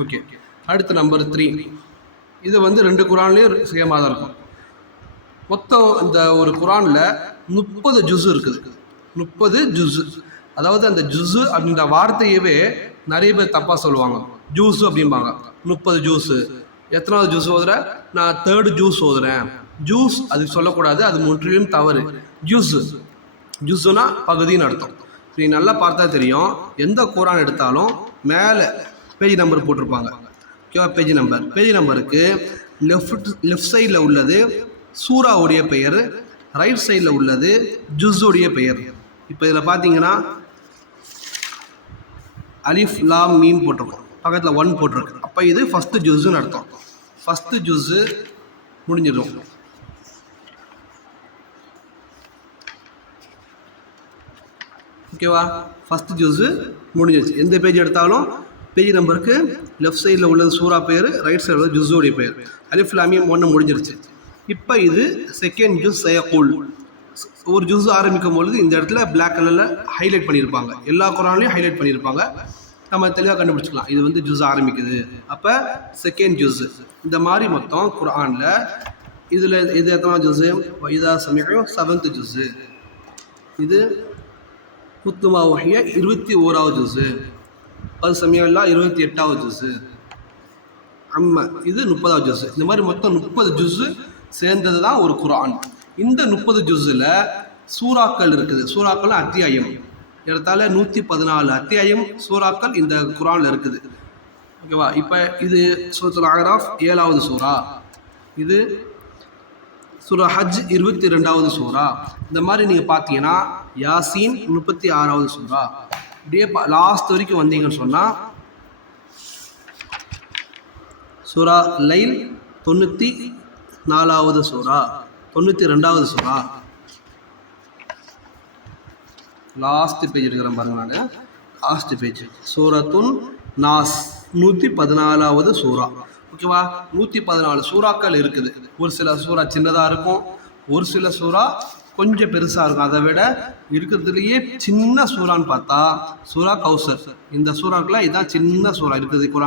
Okay அடுத்து number three இது வந்து ரெண்டு குரான்லேயும் சேமாக தான் இருக்கும். மொத்தம் இந்த ஒரு குரானில் முப்பது ஜுஸு இருக்குது. முப்பது ஜுஸு. அதாவது அந்த ஜுஸு அப்படின்ற வார்த்தையவே நிறைய பேர் தப்பாக சொல்லுவாங்க. ஜூஸு அப்படிம்பாங்க. முப்பது ஜூஸு. எத்தனாவது ஜூஸ் ஓதுறேன் நான் தேர்டு ஜூஸ் ஓதுறேன். ஜூஸ் அது சொல்லக்கூடாது. அது முற்றிலும் தவறு. ஜூஸு. ஜூஸுனா பகுதின்னு அர்த்தம். நீ நல்லா பார்த்தா தெரியும். எந்த குரான் எடுத்தாலும் மேலே பேஜ் நம்பர் போட்டிருப்பாங்க. ஓகேவா பேஜ் நம்பர் பேஜ் நம்பருக்கு லெஃப்ட் லெஃப்ட் சைடில் உள்ளது சூராவுடைய பெயர் ரைட் சைடில் உள்ளது ஜுஸுடைய பெயர். இப்போ இதில் பார்த்தீங்கன்னா அலிஃப் லாம் மீன் போட்டிருக்கோம். பக்கத்தில் ஒன் போட்டிருக்கு. அப்போ இது ஃபஸ்ட்டு ஜூஸுன்னு அர்த்தம். ஃபஸ்ட்டு ஜூஸு முடிஞ்சிடும். ஓகேவா ஃபஸ்ட்டு ஜூஸு முடிஞ்சிருச்சு. எந்த பேஜ் எடுத்தாலும் பேஜ் நம்பருக்கு லெஃப்ட் சைடில் உள்ளது சூறா பேர் ரைட் சைடில் உள்ளது ஜுஸோடைய பேர் அலிஃப்லாமியம் ஒன்று முடிஞ்சிருச்சு. இப்போ இது செகண்ட் ஜூஸ் சயக்கூல். ஒரு ஜூஸ் ஆரம்பிக்கும் பொழுது இந்த இடத்துல பிளாக் கலரில் ஹைலைட் பண்ணியிருப்பாங்க. எல்லா குரான்லையும் ஹைலைட் பண்ணியிருப்பாங்க. நம்ம தெளிவாக கண்டுபிடிச்சிக்கலாம். இது வந்து ஜூஸ் ஆரம்பிக்குது. அப்போ செகண்ட் ஜூஸ் இந்த மாதிரி மொத்தம் குரானில் இதில் இது எத்தனை ஜூஸு இதா சமயம் செவன்த்து ஜூஸு இது குத்துமா வகைய இருபத்தி ஓராவது ஜூஸு அது சமயம்லா இருபத்தி எட்டாவது ஜூஸு அம்ம இது முப்பதாவது ஜூஸு இந்த மாதிரி மொத்தம் முப்பது ஜூஸு சேர்ந்தது தான் ஒரு குரான். இந்த முப்பது ஜூஸில் சூறாக்கள் இருக்குது. சூறாக்கள் அத்தியாயம். எடுத்தால நூற்றி பதினாலு அத்தியாயம் சூறாக்கள் இந்த குரானில் இருக்குது. ஓகேவா? இப்போ இது சூரத்துல் ஆகராஃப் ஏழாவது சூறா. இது சூரா ஹஜ் இருபத்தி ரெண்டாவது சூறா. இந்த மாதிரி நீங்கள் பார்த்தீங்கன்னா யாசீன் முப்பத்தி ஆறாவது சூறா. இப்படியே லாஸ்ட் வரைக்கும் வந்தீங்கன்னு சொன்னால் சூரா லைல் தொண்ணூற்றி நாலாவது சூறா தொண்ணூற்றி ரெண்டாவது சூறா லாஸ்ட் பேஜ் இருக்கிற பாருங்க நான். லாஸ்ட் பேஜ் சூரத்துன் நாஸ் நூற்றி பதினாலாவது சூறா ஓகேவா நூற்றி பதினாலு சூறாக்கள் இருக்குது. ஒரு சில சூறா சின்னதாக இருக்கும். ஒரு சில சூறா கொஞ்சம் பெருசாக இருக்கும். அதை விட இருக்கிறதுலையே சின்ன சூறான்னு பார்த்தா சூறா கௌசர். இந்த சூறாக்குள்ள இதான் சின்ன சூறா இருக்குது. குரான்